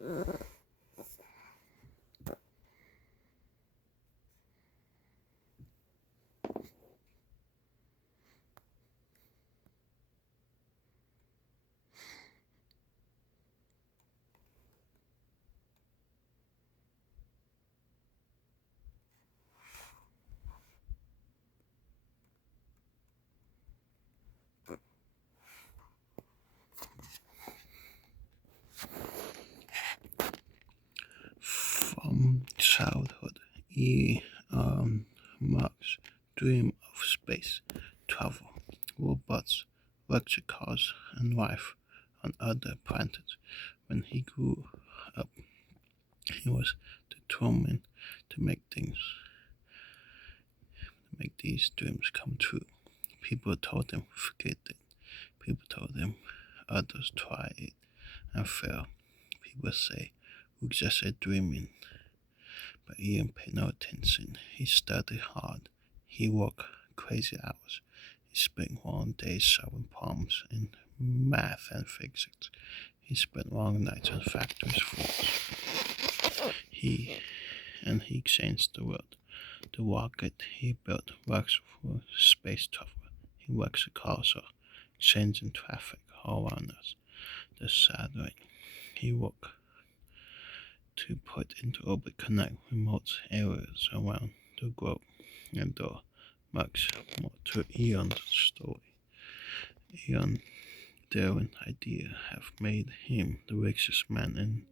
From childhood, Musk's dream of space travel, robots, electric cars, and life on other planets. When he grew up, he was determined to make these dreams come true. People told him forget it. People told him others try it and fail. People say we're just dreaming. But Ian paid no attention. He studied hard. He worked crazy hours. He spent long days solving problems in math and physics. He spent long nights on factory floors. He changed the world. The rocket he built works for space travel. He works the cars are changing traffic all around us. The satellite he worked to put into orbit connect remote areas around the globe. And much more to Elon's story. Elon's daring idea have made him the richest man in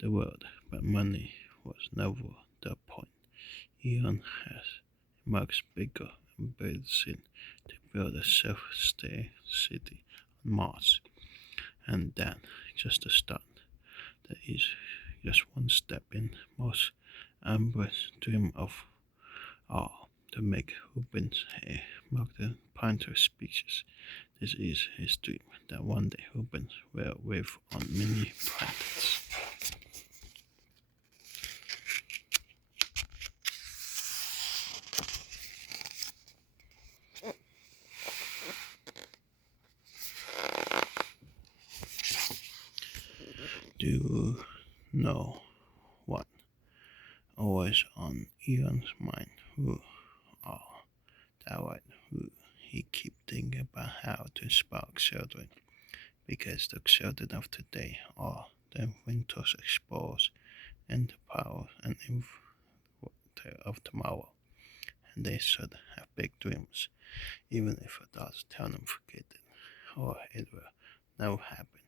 the world, but money was never the point. Elon has a much bigger ambition to build a self-stay city on Mars, and that just a start. That is just one step in most ambitious dream of all, to make Rubens a multi-planetary species. This is his dream, that one day Rubens will live on many planets. Do you know what always on Elon's mind? Who are that right? Who he keep thinking about how to spark children, because the children of today are the winters explorers and the power and inventor of tomorrow, and they should have big dreams, even if adults tell them forget it, or it will never happen,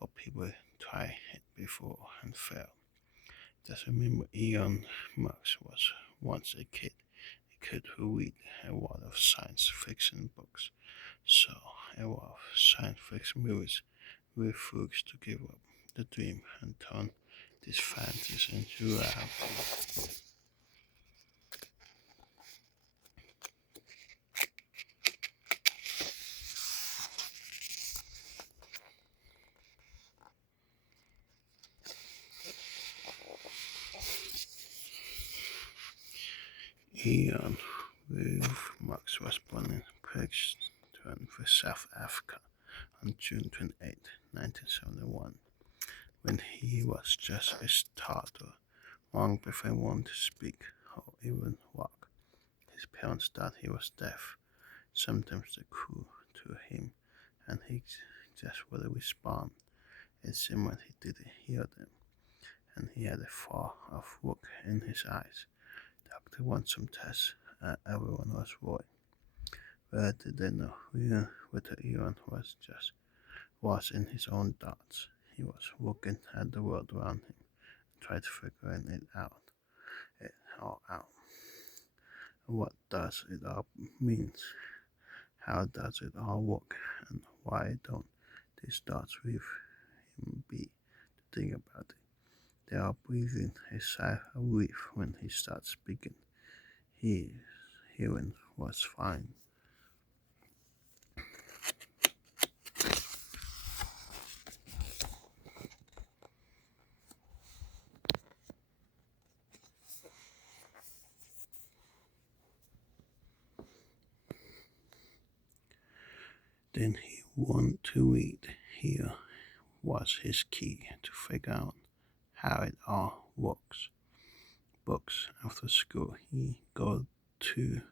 or people try it before and fail. Just remember, Elon Musk was once a kid who read a lot of science fiction books, so a lot of science fiction movies refused to give up the dream and turn these fantasies into reality. Elon Musk was born in Princeton, South Africa on June 28, 1971. When he was just a starter, long before he wanted to speak or even walk. His parents thought he was deaf. Sometimes they called to him, and he just wouldn't respond. It seemed like he didn't hear them, and he had a fog of look in his eyes. Doctor wanted some tests, and everyone was worried. Where did they know whether Elon was in his own thoughts? He was looking at the world around him, tried to figure it all out. What does it all mean? How does it all work? And why don't these thoughts leave him be to think about it? They are breathing a sigh of relief when he starts speaking. His hearing was fine. Then he wanted to read. Here was his key to figure out how it all works. Books after school. He go to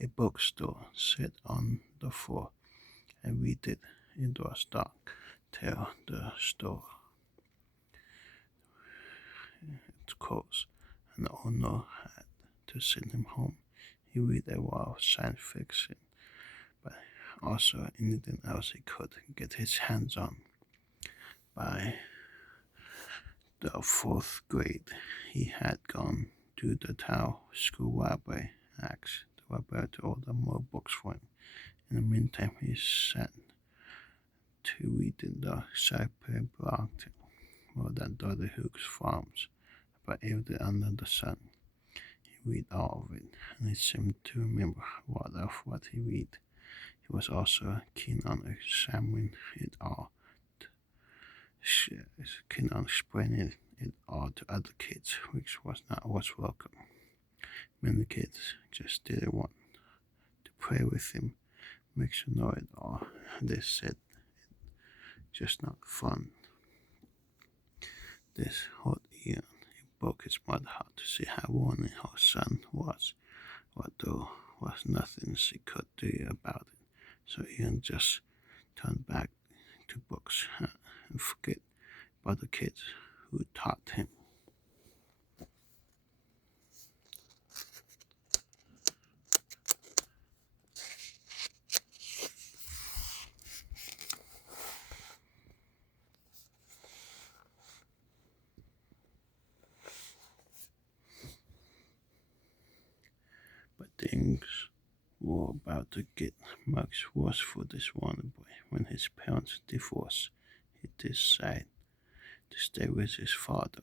a bookstore, sit on the floor, and read it. It was dark till the store it closed, and the owner had to send him home. He read a lot of science fiction, but also anything else he could get his hands on. By the fourth grade, he had gone to the town school library, asked the library to order more books for him. In the meantime, he sat to reading the Cyprian blog more than Dorothy Hook's farms, but everything under the sun. He read all of it, and he seemed to remember a lot of what he read. He was also keen on examining it all, keen on explaining it all to other kids, which was not always welcome. Many kids just didn't want to play with him, make sure know it all. They said it just not fun. This hot Ian. He broke his mother heart to see how warning her son was, but there was nothing she could do about it. So Ian just turned back to books and forget about the kids who taught him. But things were about to get much worse for this wonder boy. When his parents divorced, he decided to stay with his father.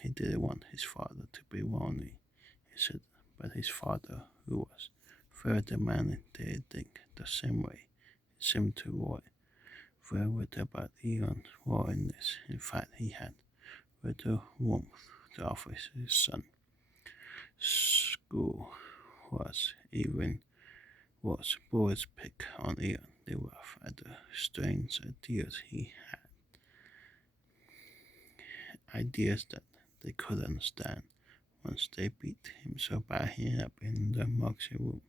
He didn't want his father to be lonely, he said, but his father, who was very demanding, didn't think the same way. He seemed to worry very little about Elon's worldliness. In fact, he had little warmth to offer his son. School was even worse. Boys picked on Elon. They laughed at the strange ideas he had. Ideas that they could understand. Once they beat him so bad he ended up in the emergency room.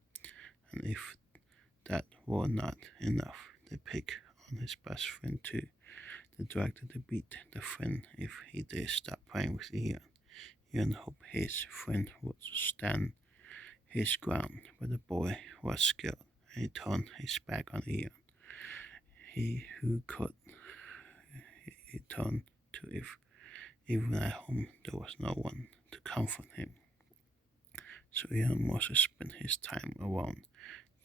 And if that were not enough, they picked on his best friend too. They dragged to beat the friend if he did stop playing with Elon. Elon hoped his friend would stand his ground, but the boy was scared, and he turned his back on Elon. He who could, he turned to if even at home there was no one to comfort him. So Elon mostly spent his time alone.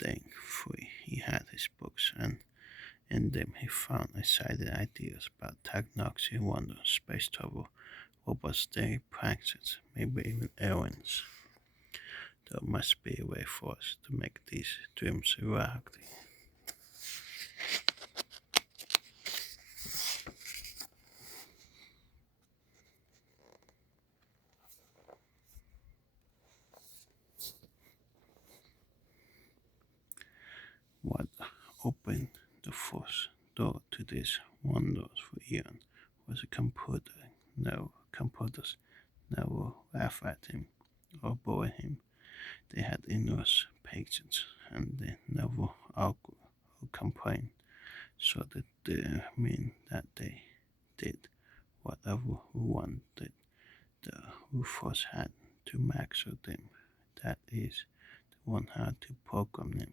Thankfully, he had his books, and in them he found exciting ideas about technology, wonder, space travel, robots, daily practice, maybe even aliens. There must be a way for us to make these dreams a reality. What opened the first door to these wonders for Ian was a computer. No, computers never laughed at him or bullied him. They had enormous patience, and they never argued or complained, so that didn't mean that they did whatever we wanted. The roofers had to master them, that is, the one had to program them.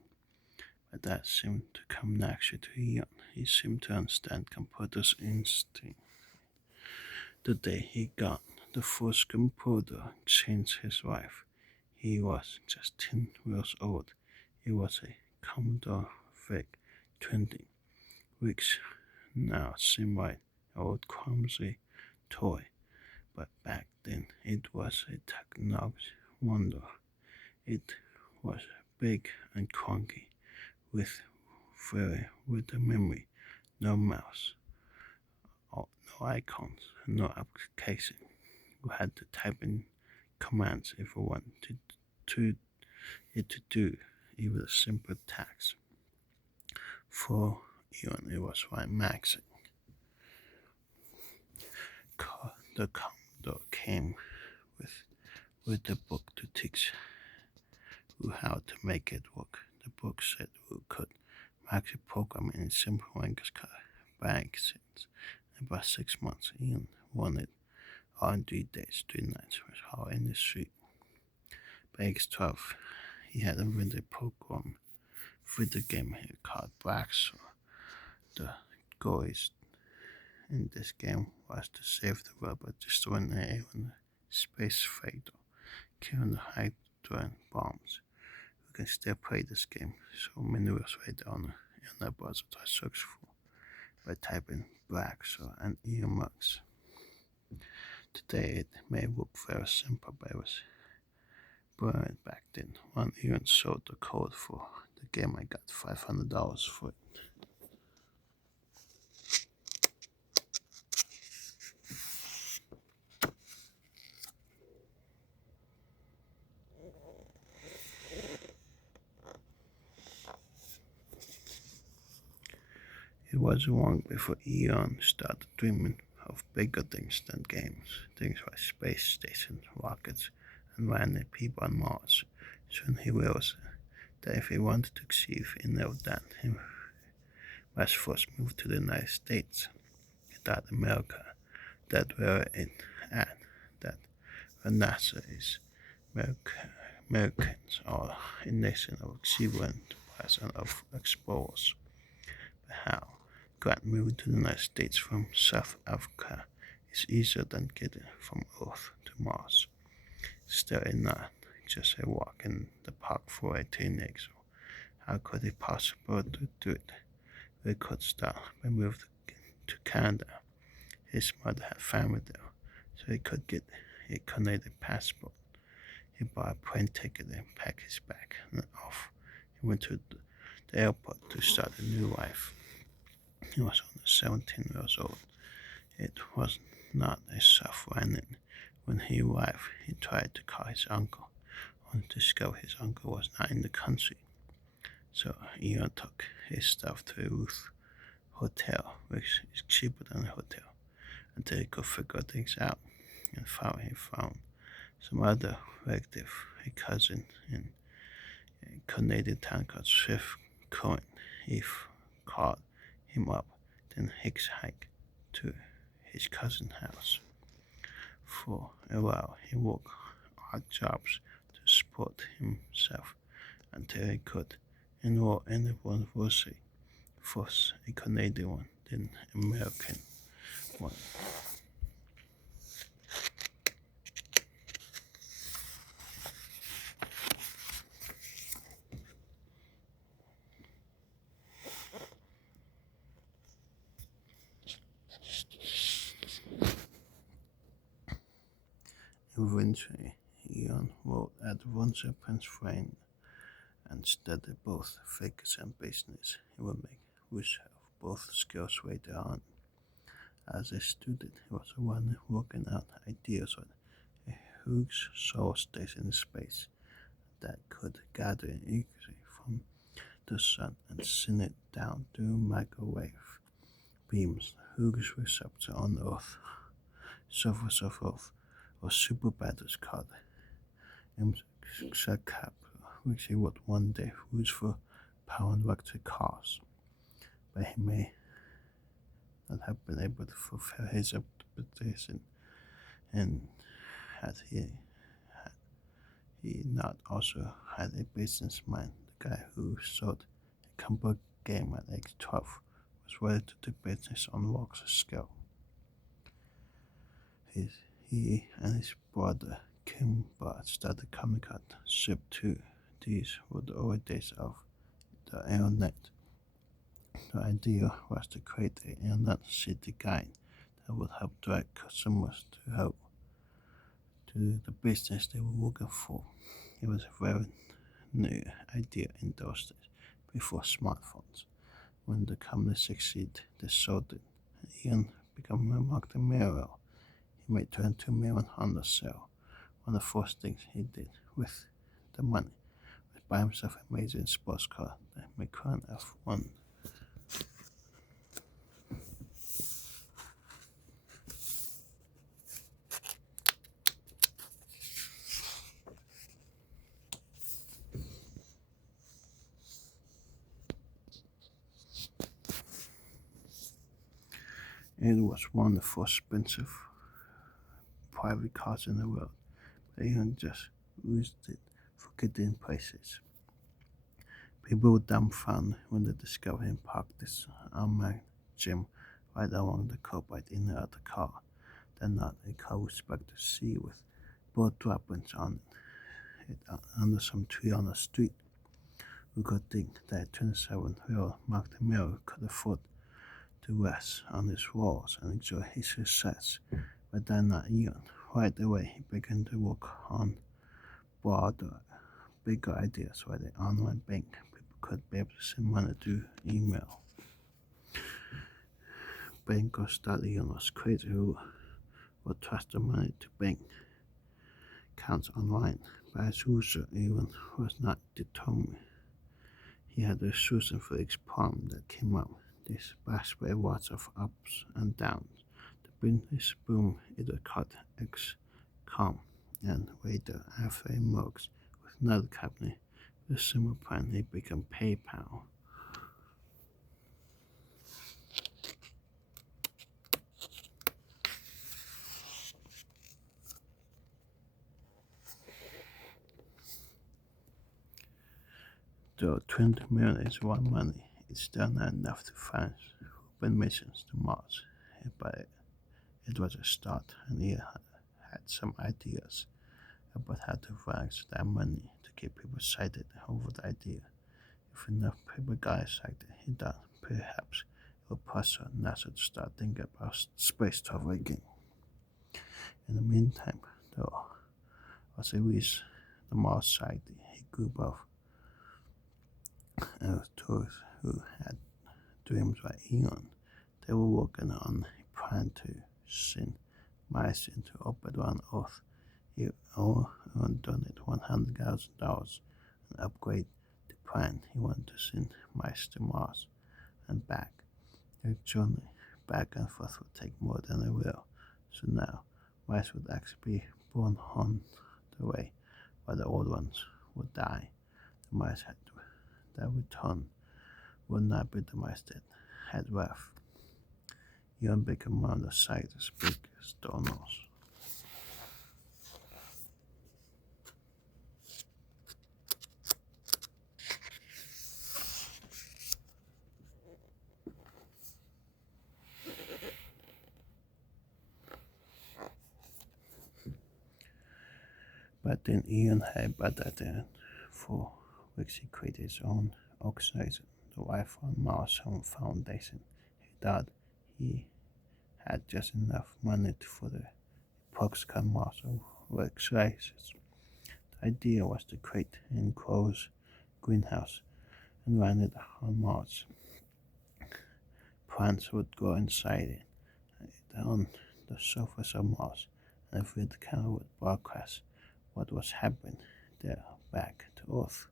But that seemed to come naturally to Ian. He seemed to understand computers' instinct. The day he got the first computer changed his life. He was just 10 years old. It was a Commodore VIC 20, which now seemed like an old clumsy toy. But back then it was a technology wonder. It was big and clunky, with very little memory, no mouse, no icons, no application. You had to type in commands if you wanted to it to do even a simple task. For Elon, it was like maxing. The though came with the book to teach who how to make it work. The book said who could make the program in simple language bank since about 6 months. Ian wanted on 3 days, 3 nights with our industry. By age 12, he had invented a program for the game he called Brax. The goal is in this game was to save the world by destroying the alien space freighter, killing the hydrogen bombs. You can still play this game, so many years later on the browser to search for by typing Brax and Elon Musk. Today it may look very simple, but it was brilliant back then. One even sold the code for the game. I got $500 for it. It was long before Elon started dreaming of bigger things than games, things like space stations, rockets, and landing people on Mars. Soon he realized that if he wanted to succeed in all that, he must first move to the United States. He thought America, that where it at, that where NASA is. Americans are a nation of exuberant and of explorers. But how? Grant moving to the United States from South Africa is easier than getting from Earth to Mars. Still not just a walk in the park for a teenager. How could he possibly do it? We could start by moving to Canada. His mother had family there, so he could get a Canadian passport. He bought a plane ticket and packed his bag and off. He went to the airport to start a new life. He was only 17 years old. It was not a soft landing. When he arrived, he tried to call his uncle, only to discover his uncle was not in the country. So Elon took his stuff to a roof hotel, which is cheaper than a hotel, until he could figure things out. And finally he found some other relative, a cousin in a Canadian town called Swift Current. He called him up, then hitchhiked to his cousin's house. For a while he worked odd jobs to support himself until he could enroll in the university. First a Canadian one, then an American one. Eventually, Elon wrote Adventure Pennsylvania and studied both physics and business. He would make use of both skills later on. As a student, he was the one working out ideas on a huge solar station in space that could gather energy from the sun and send it down through microwave beams, huge receptor on Earth, surface of Earth, or super batteries called Cap, which he would one day use for powering electric cars. But he may not have been able to fulfill his expectation, and had he not also had a business mind. The guy who sold a computer game at age 12 was ready to do business on a large scale. He and his brother Kimber started coming out Ship 2. These were the early days of the internet. The idea was to create an internet city guide that would help direct consumers to the business they were working for. It was a very new idea in those days, before smartphones. When the company succeeded, they sold it, and Ian became a multi-millionaire. He made $22 million on the sale. One of the first things he did with the money was buy himself a amazing sports car, the McLaren F1. It was one of the most expensive private cars in the world. But Elon just used it for getting places. People were dumbfounded when they discovered him parked this unmarked gym right along the curb in the other car. Then not a car we expect to see with both weapons on it under some tree on the street. We could think that a 27-year-old Mark Miller could afford to rest on his walls and enjoy his success, but then not Elon. Right away, he began to work on broader, bigger ideas like the online bank. People could be able to send money through email. Bankers thought Elon was crazy who would trust the money to bank accounts online, but as usual, Elon was not determined. He had a solution for each problem that came up. This backspray lots of ups and downs. The business boom either cut XCOM and later after he merged with another company with a similar plan, he became PayPal. Though 20 million is one money, it's still not enough to fund open missions to Mars. But it was a start, and he had some ideas about how to raise that money to keep people excited over the idea. If enough people got excited, he thought perhaps it would puzzle NASA to start thinking about space travel again. In the meantime, though, as he reached the Mars site, a group of tourists who had dreams like Elon, they were working on a plan to send mice into orbit around Earth. He donated $100,000 and upgrade the plan. He wanted to send mice to Mars and back. Their journey back and forth would take more than a wheel. So now, mice would actually be born on the way, while the old ones would die. The mice that return would not be the mice that had left. Elon became one of the site's biggest donors. But then Elon had a bad idea for which he created his own organization, the Life on Mars Home Foundation. He thought he had just enough money for the Proxcon Mars exercises. The idea was to create an enclosed greenhouse and run it on Mars. Plants would grow inside it on the surface of Mars, and a field camera would broadcast what was happening there back to Earth.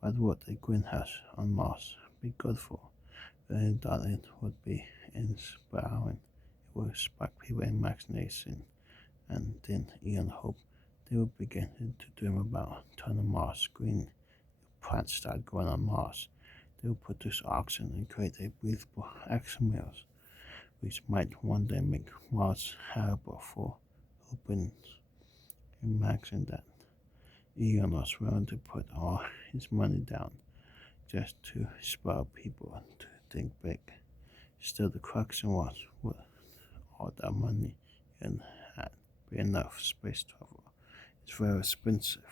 What would a greenhouse on Mars be good for? They thought it would be inspiring. It would spark people's imagination, and then Elon hoped they would begin to dream about turning Mars green. If plants start growing on Mars, they would produce oxygen and create a breathable atmosphere, which might one day make Mars habitable for humans. Imagine that. Elon was willing to put all his money down just to inspire people to think big. Still, the question was, would all that money Elon had be enough space travel? It's very expensive.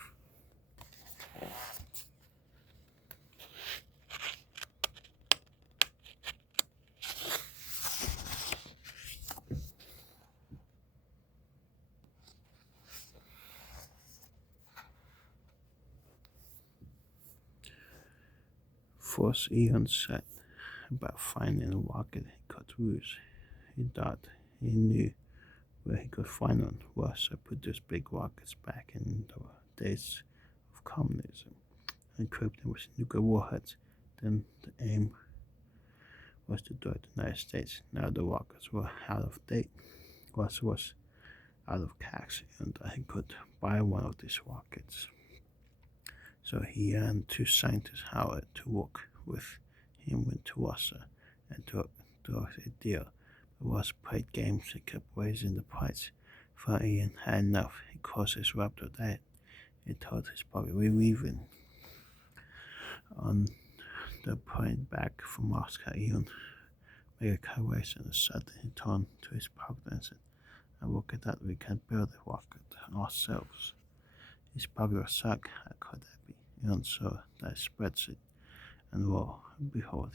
First, Elon said about finding a rocket he could use. He thought he knew where he could find one. Russia produced big rockets back in the days of communism and equipped them with nuclear warheads. Then the aim was to do it the United States. Now the rockets were out of date. Russia was out of cash, and he could buy one of these rockets. So he and two scientists hired to work with him went to Russia and to a deal was played games and kept raising the price. Finally, Ian had enough. He closed his raptor diet. He told his body leaving. On the plane back from Moscow, Elon made a calculation and suddenly he turned to his pocket and said, I work it out, we can build a rocket ourselves. His pocket was sucked. How could that be? Elon saw that spreadsheet, and lo and behold,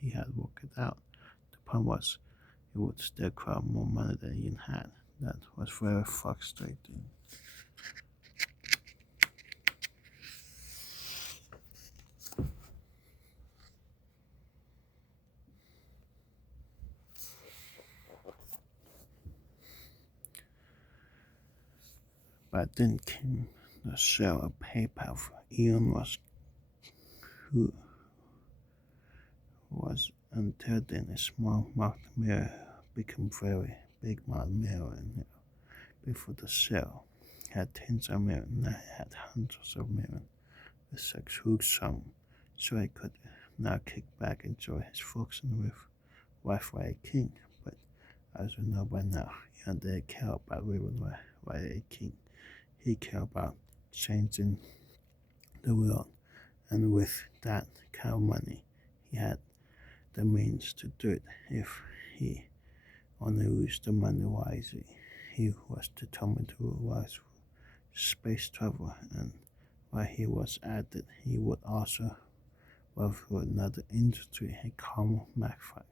he had worked it out. The problem was, it would still cost more money than Ian had. That was very frustrating. But then came the sale of PayPal. Elon who was until then a small marked mirror became very big marked mirror before the sale. He had tens of millions, now he had hundreds of millions. The such huge sum, so he could now kick back and enjoy his fortune with wife like a king. But as we know by now, Elon didn't care about living like a king. He cared about changing the world, and with that kind of money, he had the means to do it if he only used the money wisely. He was determined to rise space travel, and while he was at it, he would also work for another industry, a car manufacturer.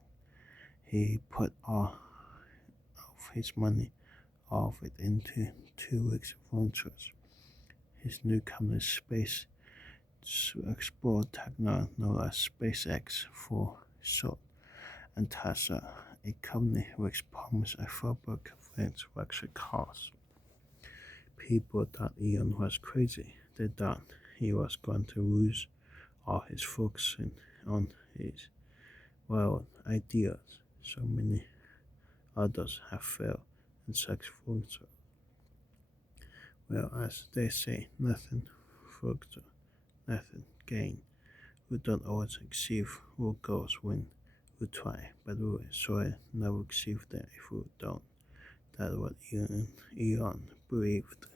He put all of his money, all of it, into 2 weeks of ventures. His new company, Space Explore Technology, known as SpaceX for short, and Tesla, a company which promised a fabric of electric cars. People thought Elon was crazy. They thought he was going to lose all his focus on his wild ideas. So many others have failed in such ventures. Well, as they say, nothing further, nothing gain. We don't always achieve our goals when we try, but we surely never achieve them if we don't. That's what Elon believed.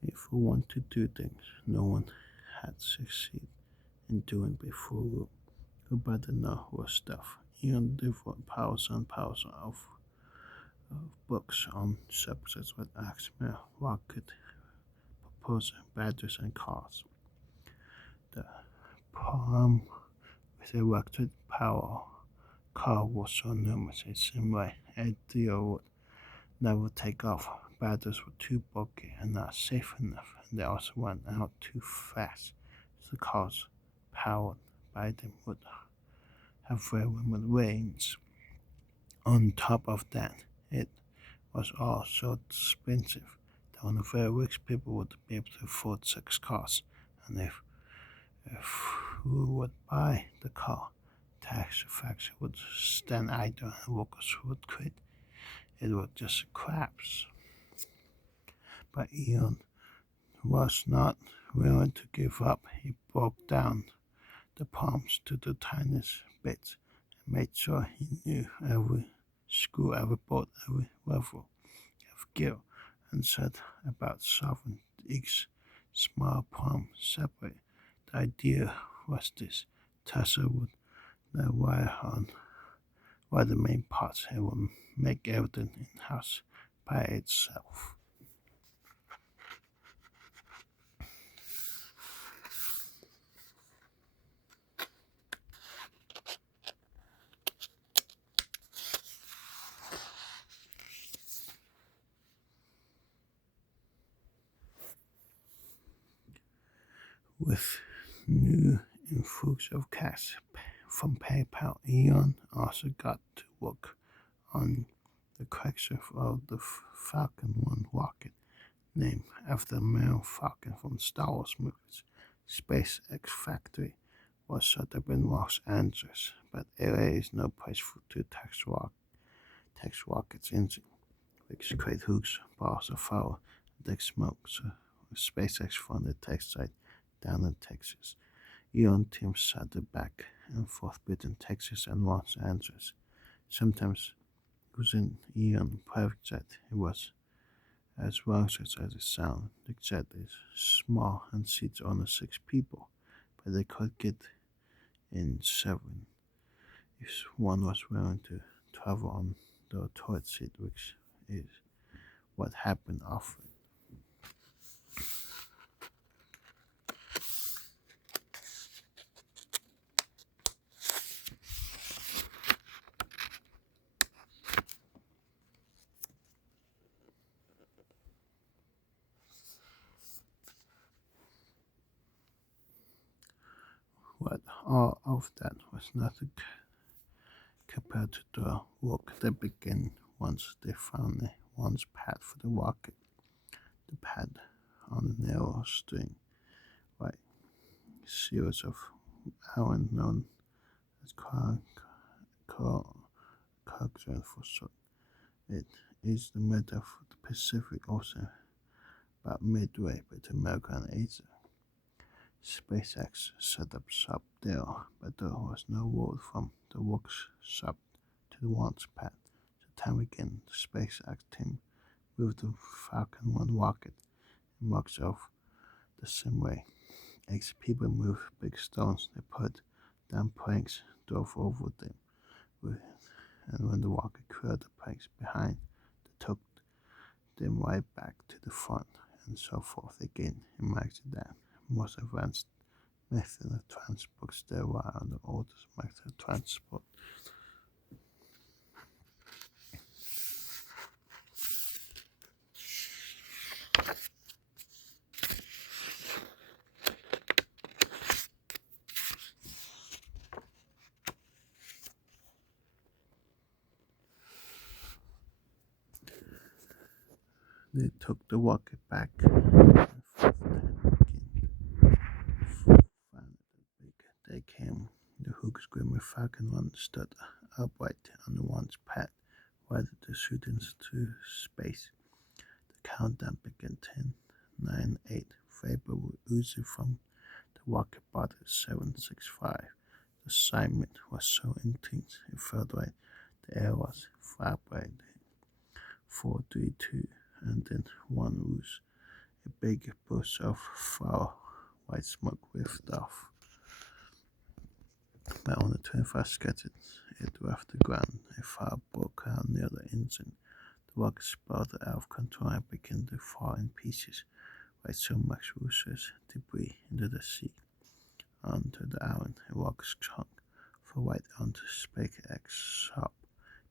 If we want to do things no one had succeeded in doing before, we better know our stuff. Elon devoted powers and powers of books on subjects that asked me what could propose batteries and cars. The problem with electric power car was so numerous it seemed like idea would never take off. Batteries were too bulky and not safe enough, and they also went out too fast. The cars powered by them would have very limited range. On top of that, it was all so expensive that only very rich people would be able to afford such cars. And if we would buy the car, tax factory would stand idle and workers would quit. It would just collapse. But Elon was not willing to give up. He broke down the problems to the tiniest bits and made sure he knew every screw, every bolt, every level of gear, and set about solving each small problem separately. The idea was this: Tesla would not wire on the main parts. It would make everything in-house by itself. With new influx of cash from PayPal, Elon also got to work on the crankshaft of the Falcon 1 rocket, named after the male Falcon from Star Wars movies. SpaceX factory was set up in Los Angeles, but LA is no place to Tex rockets engine, which create hooks, bars of fire, and smoke. So SpaceX funded test site down in Texas. Elon teams sat back and forth between Texas and Los Angeles. Sometimes using Elon private jet, it was as raucous as it sounds. The jet is small and seats only 6 people, but they could get in 7 if one was willing to travel on the toilet seat, which is what happened often. But all of that was nothing compared to the work that began once they found the launch pad for the rocket. The pad on the narrow string, right? Series of islands known as Cochrane for short. It is the middle of the Pacific Ocean, about midway between America and Asia. SpaceX set up shop there, but there was no road from the workshop to the launch pad. So time again, the SpaceX team moved the Falcon 1 rocket and marched off the same way. As people moved big stones, they put down planks, drove over them, and when the rocket cleared the planks behind, they took them right back to the front, and so forth again. Imagine that most advanced method of transport still were on the oldest method of transport. They took the rocket back and forth time again. Finally, the big day came. The hook screamer Falcon 1 stood upright on the launch pad, ready to shoot into space. The countdown began 10, 9, 8. Vapor would ooze from the rocket body 765. The excitement was so intense it felt like the air was vibrating. 4, 3, 2, and then one ooze. A big burst of foul white smoke whiffed off. But only 25 seconds it left the ground. A fire broke out near the engine. The rocket sputtered out of control and began to fall in pieces, like so much useless debris into the sea. Onto the island, a rocket chunk fell right onto SpaceX shop.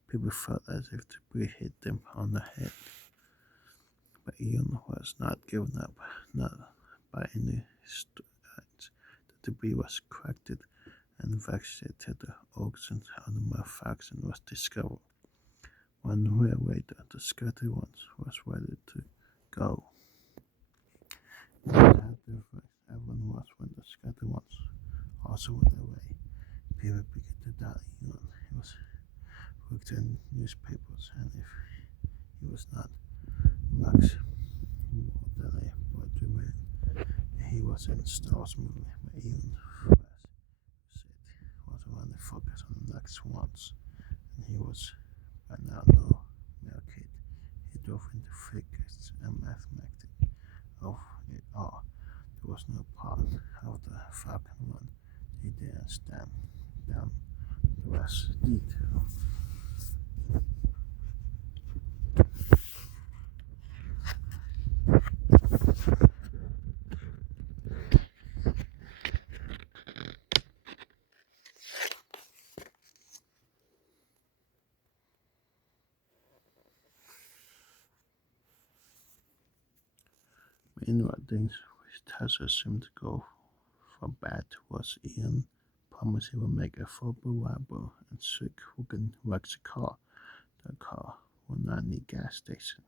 People felt as if debris hit them on the head. But Elon was not given up, not by any stretch. The debris was collected and vaccinated till the origin of the malfunction was discovered. 1 year later, the scattered ones was ready to go. How different everyone was when the scattered ones also went away. People began to doubt Elon. He was worked in newspapers, and if he was not much more than a boy dreamer, he was in Star Wars movie. But Elon was said was only focus on the next ones, and he was by now no mere kid. He drove into physics and mathematics of it all. There was no part of the Falcon 1 he didn't stand down the rest detail. Meanwhile, things with Tesla seemed to go from bad to worse. Ian promised he would make a full reliable and slick who can wreck the car. The car will not need gas station.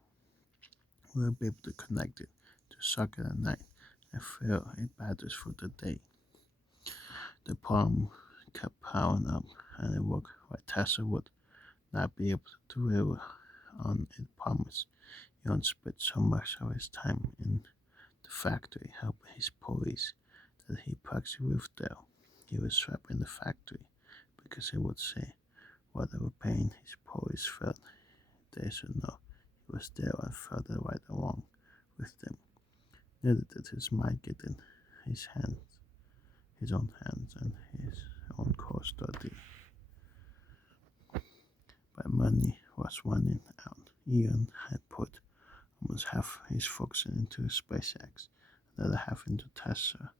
We'll be able to connect it to socket at night and fill it batteries for the day. The problem kept piling up, and it worked like Tesla would. not be able to dwell on it promised. Elon spent so much of his time in the factory helping his police that he practically lived there. He was trapped in the factory because he would say whatever pain his police felt, they should know he was there and felt the right along with them. Neither did his mind get in his own hands and his own custody. But money was running out. Elon had put almost half his focus into SpaceX, the other half into Tesla.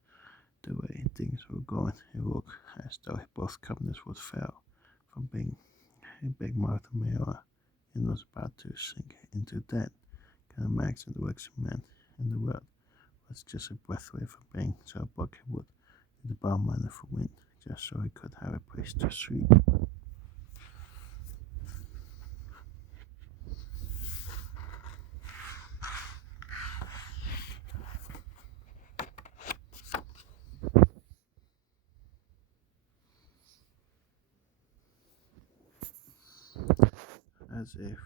The way things were going, it looked as though both companies would fail. From being a big multimillionaire, it was about to sink into debt. Can imagine the richest man in the world was just a breath away from being so broke he would need to borrow money for wind, just so he could have a place to sleep. As if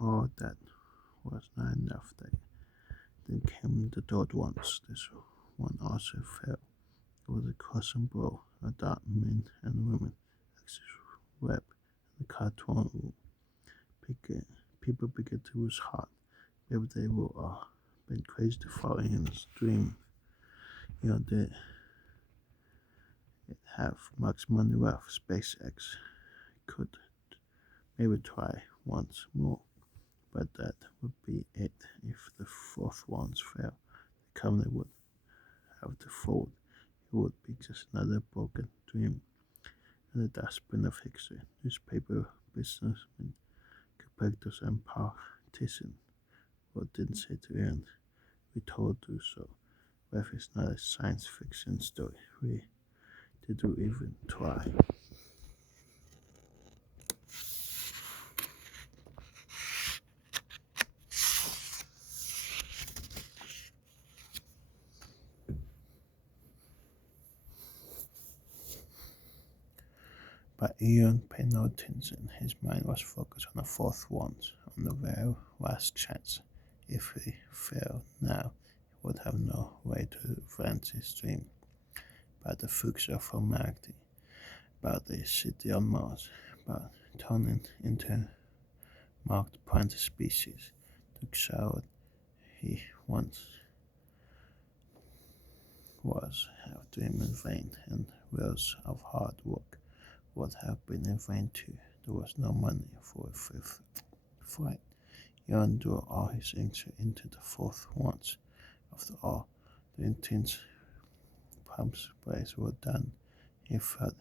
all that was not enough, then came the third ones. This one also fell. It was a custom blow, a dark men and women, access web, and the cartoon room. People began to lose heart. Maybe they were been crazy to follow his dream. They have much money left. SpaceX could maybe try once more, but that would be it. If the fourth ones fail, the company would have to fold. It would be just another broken dream in the dustbin of history. Newspaper businessmen, competitors, and politicians what didn't say to end. We told you so. But if it's not a science fiction story, did you even try? But Elon paid no attention. His mind was focused on the fourth one, on the very last chance. If he failed now, he would have no way to advance his dream. About the future of humanity, about the city on Mars, about turning into marked plant species to show he once was have dreamed in vain, and years of hard work would have been in vain too. There was no money for a fifth flight. Elon drew all his interest into the fourth once. After all, the intense pump sprays were done. He felt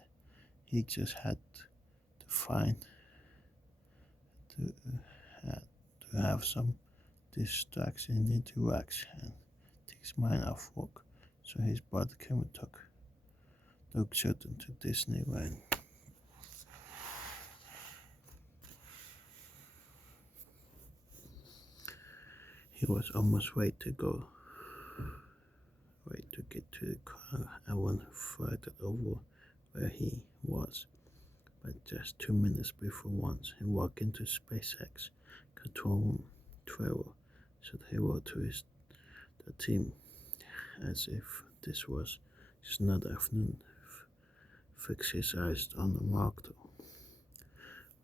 he just had to find to, had to have some distraction in need to relax and take his mind off work. So his body came took children to Disneyland. He was almost ready to go, ready to get to the car. I went further over where he was, but just 2 minutes before once he walked into SpaceX control room. Trevor said hello to the team as if this was just another afternoon. Fix his eyes on the marker.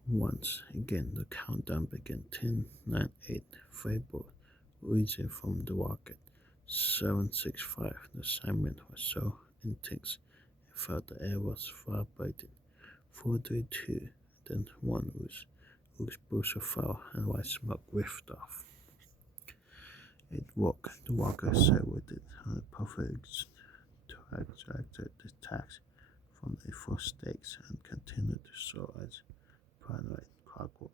Once again, the countdown began. 10, 9, 8, Freiburg, reaching from the rocket. 765. The assignment was so intense, I felt the air was vibrating. 432. Then one whose booster fell and white smoke whiffed off. It worked. The walker said with it on a perfect trajectory detached from the first stakes and continued to soar as paranoid clockwork.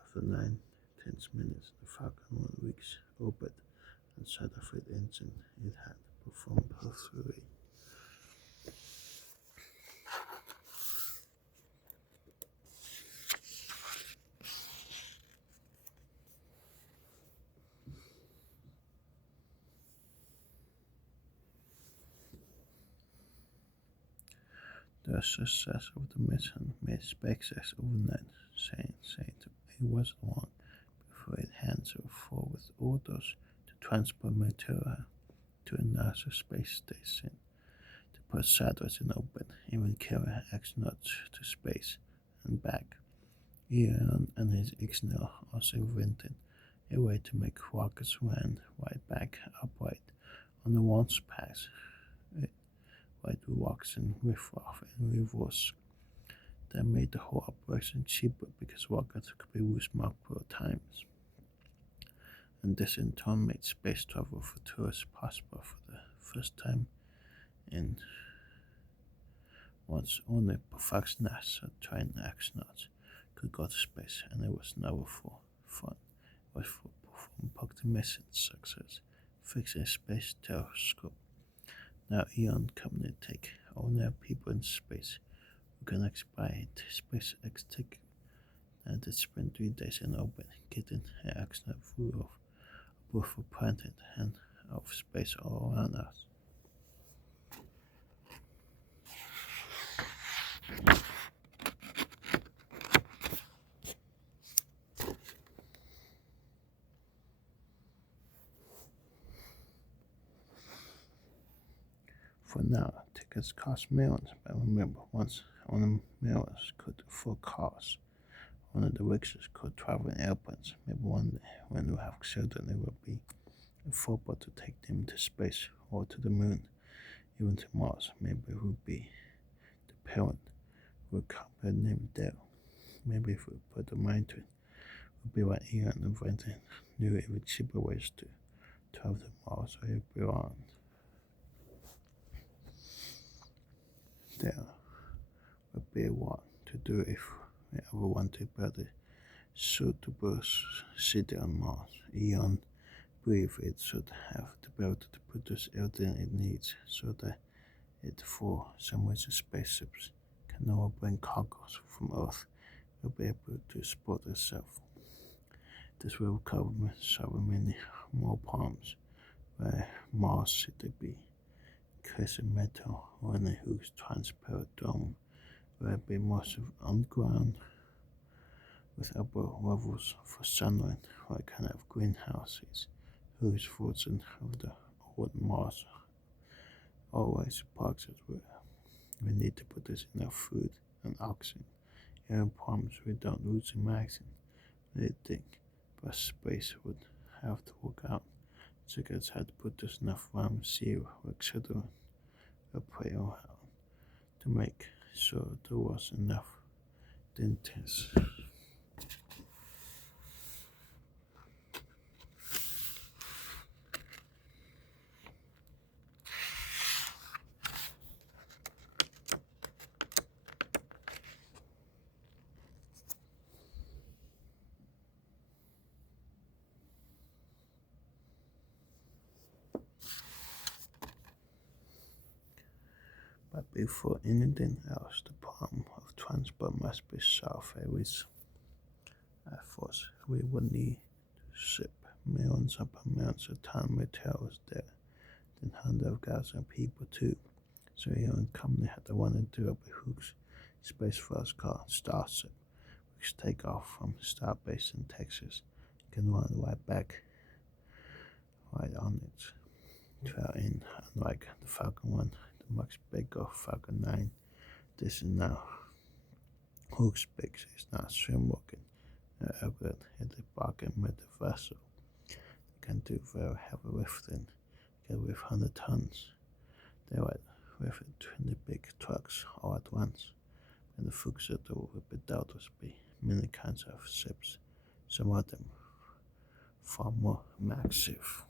After 9 tense minutes, the Falcon 1 reached orbit and shut off its engine. It had performed perfectly. The success of the mission made SpaceX overnight, saying it was long before it hands forward orders to transport material to a NASA space station to put satellites in orbit, even carry astronauts to space and back. Elon and his engineer also invented a way to make rockets land right back upright on the launch pads, right rocks and riffraff in reverse. That made the whole operation cheaper because rockets could be used multiple times. And this in turn made space travel for tourists possible for the first time in once only perfect NASA trained astronauts could go to space, and it was never for fun. It was for performing the mission success, fixing a space telescope. Now Elon company take ordinary people in space who can buy SpaceX ticket and they spend 3 days in orbit getting an astronaut full of beautiful planet and of space all around us. For now, tickets cost millions, but remember, once only millions could afford cars. One of the richest could travel in airplanes. Maybe one day, when we have children, it will be affordable to take them to space or to the moon, even to Mars. Maybe it will be the parent who will accompany them there. Maybe if we put the mind to it, it will be like Elon invented new, even cheaper ways to travel to Mars or beyond. There would be a lot to do if we ever want to build a suitable city on Mars. Elon believed it should have the ability to produce everything it needs so that it, for some reason, spaceships can no longer bring cargoes from Earth, will be able to support itself. This will cover so many more problems where Mars city be. Crazy metal or any huge transparent dome will be massive underground with upper levels for sunlight, like kind of greenhouses, whose version of the old Mars always parks as well. We need to produce enough food and oxygen. Even problems we don't lose in maxing. They think, but space would have to work out. Chickens had to produce enough ram seal, etc. A prayer to make sure there was enough dentists. But before anything else, the problem of transport must be solved at least. At first, we would need to ship millions upon millions of tons of materials there, then hundreds of thousands of people too. So your own company had to want to do up a huge space force called Starship, which take off from Starbase in Texas, can run right back right on its trail in, unlike the Falcon 1, the much bigger Falcon 9. This is now Hook's big is now swim working. Upgrade at the bargain with the vessel. It can do very heavy lifting, get with 100 tons. They ride with 20 big trucks all at once. And the Fuchsia will be doubtless be many kinds of ships, some of them far more massive.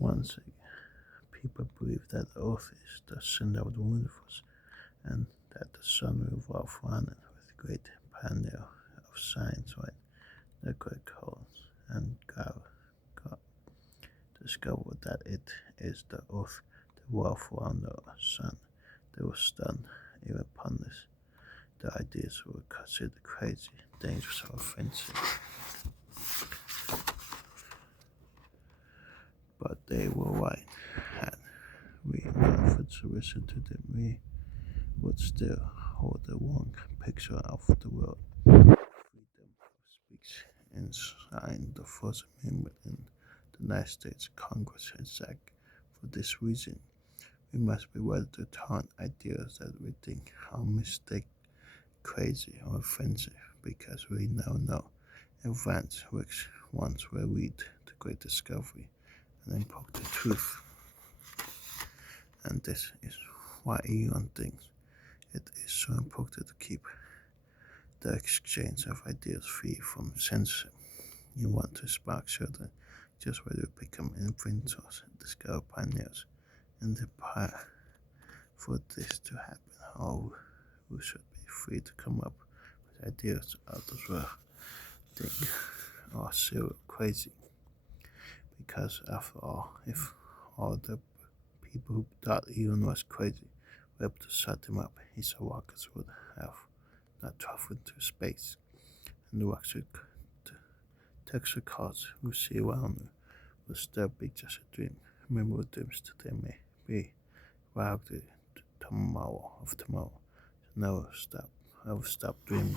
Once people believe that Earth is the center of the universe and that the sun revolves around it with great pioneer of science like Nicholas and God discovered that it is the earth, the world around the sun. They will stun, even punish. The ideas were considered crazy, dangerous, or offensive. But they were right. Had we not listened to them, we would still hold the wrong picture of the world. Freedom of speech enshrined the First Amendment in the United States Congress. Exactly for this reason, we must be ready to turn ideas that we think are mistaken, crazy, or offensive, because we now know events which once were lead to great discovery and important truth. And this is why Elon thinks it is so important to keep the exchange of ideas free from censorship. You want to spark children just where they become inventors, discover pioneers, and the power for this to happen. All we should be free to come up with ideas others will think are so crazy. Because after all, if all the people who thought Elon was crazy were able to shut him up, his rockets would have not traveled into space, and the rocket texture cards we see around will still be just a dream. Remember dreams today may be reality tomorrow of tomorrow. So never stop dreaming.